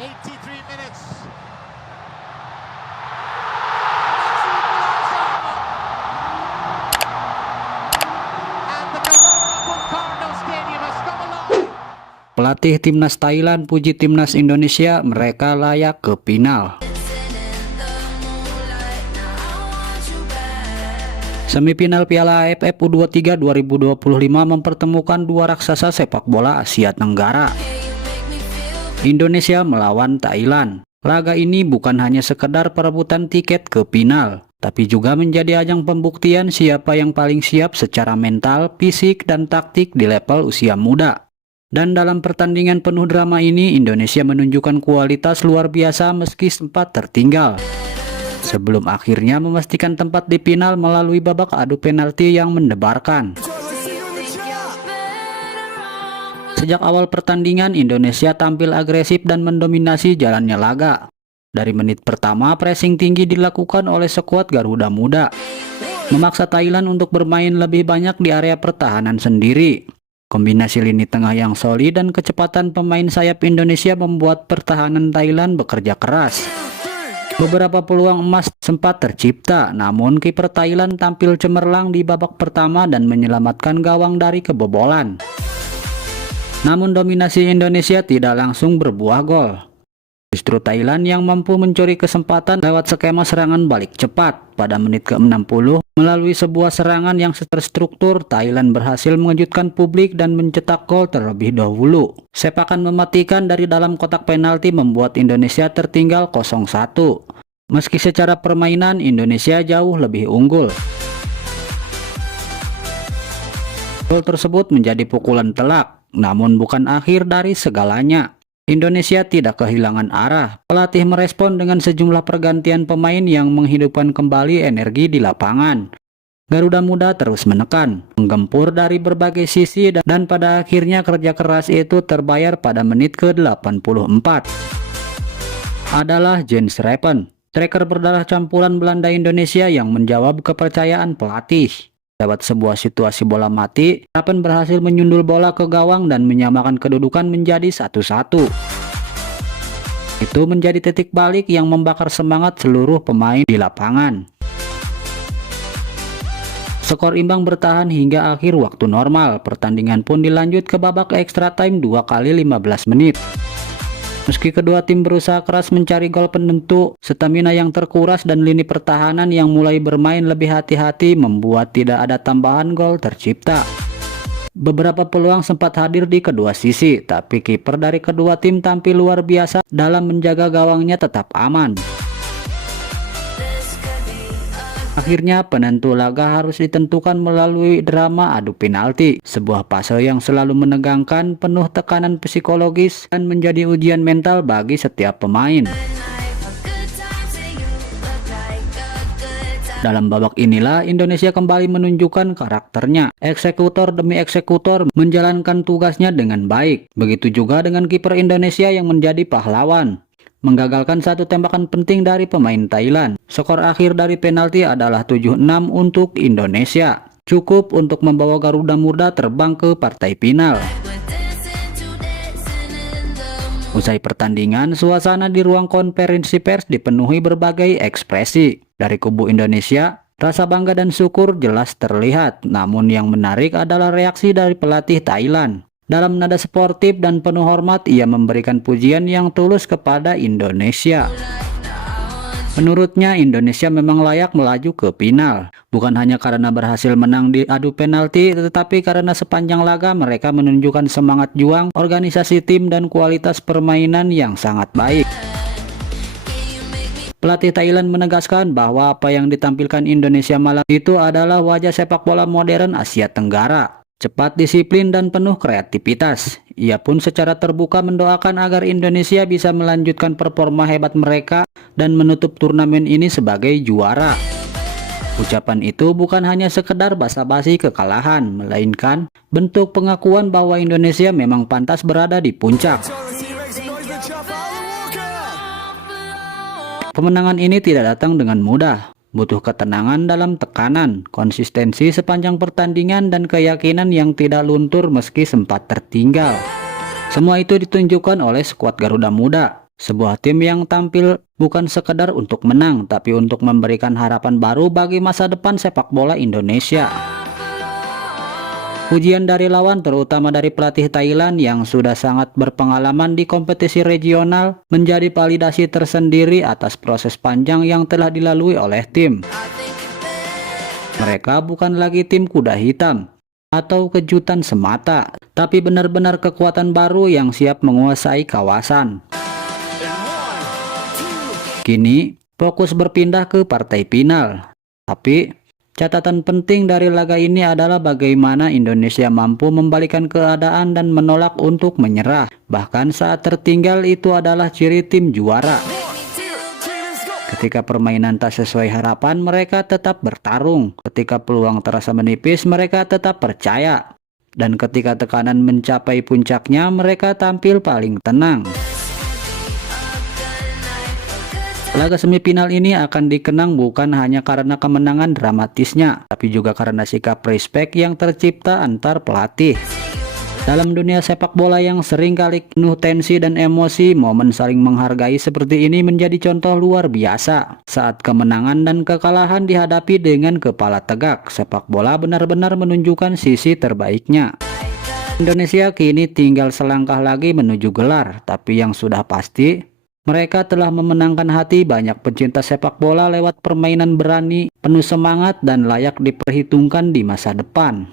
83 minutes. And the Gelora Bung Karno Stadium has come alive. Pelatih timnas Thailand puji timnas Indonesia, mereka layak ke final. Semifinal Piala AFF U23 2025 mempertemukan dua raksasa sepak bola Asia Tenggara. Indonesia melawan Thailand. Laga ini bukan hanya sekedar perebutan tiket ke final, tapi juga menjadi ajang pembuktian siapa yang paling siap secara mental, fisik, dan taktik di level usia muda. Dan dalam pertandingan penuh drama ini, Indonesia menunjukkan kualitas luar biasa meski sempat tertinggal, sebelum akhirnya memastikan tempat di final melalui babak adu penalti yang mendebarkan. Sejak awal pertandingan, Indonesia tampil agresif dan mendominasi jalannya laga. Dari menit pertama, pressing tinggi dilakukan oleh skuad Garuda Muda, memaksa Thailand untuk bermain lebih banyak di area pertahanan sendiri. Kombinasi lini tengah yang solid dan kecepatan pemain sayap Indonesia membuat pertahanan Thailand bekerja keras. Beberapa peluang emas sempat tercipta, namun kiper Thailand tampil cemerlang di babak pertama dan menyelamatkan gawang dari kebobolan. Namun dominasi Indonesia tidak langsung berbuah gol. Justru Thailand yang mampu mencuri kesempatan lewat skema serangan balik cepat. Pada menit ke-60, melalui sebuah serangan yang terstruktur, Thailand berhasil mengejutkan publik dan mencetak gol terlebih dahulu. Sepakan mematikan dari dalam kotak penalti membuat Indonesia tertinggal 0-1. Meski secara permainan Indonesia jauh lebih unggul. Gol tersebut menjadi pukulan telak, namun bukan akhir dari segalanya. Indonesia tidak kehilangan arah. Pelatih merespon dengan sejumlah pergantian pemain yang menghidupkan kembali energi di lapangan. Garuda Muda terus menekan, menggempur dari berbagai sisi, dan pada akhirnya kerja keras itu terbayar pada menit ke-84. Adalah Jens Repen, striker berdarah campuran Belanda Indonesia yang menjawab kepercayaan pelatih. Lewat sebuah situasi bola mati, Repen berhasil menyundul bola ke gawang dan menyamakan kedudukan menjadi 1-1. Itu menjadi titik balik yang membakar semangat seluruh pemain di lapangan. Skor imbang bertahan hingga akhir waktu normal. Pertandingan pun dilanjut ke babak extra time 2 kali 15 menit. Meski kedua tim berusaha keras mencari gol penentu, stamina yang terkuras dan lini pertahanan yang mulai bermain lebih hati-hati membuat tidak ada tambahan gol tercipta. Beberapa peluang sempat hadir di kedua sisi, tapi kiper dari kedua tim tampil luar biasa dalam menjaga gawangnya tetap aman. Akhirnya penentu laga harus ditentukan melalui drama adu penalti, sebuah fase yang selalu menegangkan, penuh tekanan psikologis, dan menjadi ujian mental bagi setiap pemain. Dalam babak inilah Indonesia kembali menunjukkan karakternya. Eksekutor demi eksekutor menjalankan tugasnya dengan baik. Begitu juga dengan kiper Indonesia yang menjadi pahlawan, menggagalkan satu tembakan penting dari pemain Thailand. Skor akhir dari penalti adalah 7-6 untuk Indonesia. Cukup untuk membawa Garuda Muda terbang ke partai final. Usai pertandingan, suasana di ruang konferensi pers dipenuhi berbagai ekspresi. Dari kubu Indonesia, rasa bangga dan syukur jelas terlihat. Namun yang menarik adalah reaksi dari pelatih Thailand. Dalam nada sportif dan penuh hormat, ia memberikan pujian yang tulus kepada Indonesia. Menurutnya, Indonesia memang layak melaju ke final. Bukan hanya karena berhasil menang di adu penalti, tetapi karena sepanjang laga mereka menunjukkan semangat juang, organisasi tim, dan kualitas permainan yang sangat baik. Pelatih Thailand menegaskan bahwa apa yang ditampilkan Indonesia malam itu adalah wajah sepak bola modern Asia Tenggara. Cepat, disiplin, dan penuh kreativitas. Ia pun secara terbuka mendoakan agar Indonesia bisa melanjutkan performa hebat mereka dan menutup turnamen ini sebagai juara. Ucapan itu bukan hanya sekedar basa-basi kekalahan, melainkan bentuk pengakuan bahwa Indonesia memang pantas berada di puncak. Kemenangan ini tidak datang dengan mudah. Butuh ketenangan dalam tekanan, konsistensi sepanjang pertandingan, dan keyakinan yang tidak luntur meski sempat tertinggal. Semua itu ditunjukkan oleh skuad Garuda Muda. Sebuah tim yang tampil bukan sekedar untuk menang, tapi untuk memberikan harapan baru bagi masa depan sepak bola Indonesia. Pujian dari lawan, terutama dari pelatih Thailand yang sudah sangat berpengalaman di kompetisi regional, menjadi validasi tersendiri atas proses panjang yang telah dilalui oleh tim. Mereka bukan lagi tim kuda hitam atau kejutan semata, tapi benar-benar kekuatan baru yang siap menguasai kawasan. Kini fokus berpindah ke partai final. Tapi catatan penting dari laga ini adalah bagaimana Indonesia mampu membalikan keadaan dan menolak untuk menyerah. Bahkan saat tertinggal, itu adalah ciri tim juara. Ketika permainan tak sesuai harapan, mereka tetap bertarung. Ketika peluang terasa menipis, mereka tetap percaya. Dan ketika tekanan mencapai puncaknya, mereka tampil paling tenang. Laga semifinal ini akan dikenang bukan hanya karena kemenangan dramatisnya, tapi juga karena sikap respect yang tercipta antar pelatih. Dalam dunia sepak bola yang sering kali penuh tensi dan emosi, momen saling menghargai seperti ini menjadi contoh luar biasa. Saat kemenangan dan kekalahan dihadapi dengan kepala tegak, sepak bola benar-benar menunjukkan sisi terbaiknya. Indonesia kini tinggal selangkah lagi menuju gelar, tapi yang sudah pasti, mereka telah memenangkan hati banyak pencinta sepak bola lewat permainan berani, penuh semangat, dan layak diperhitungkan di masa depan.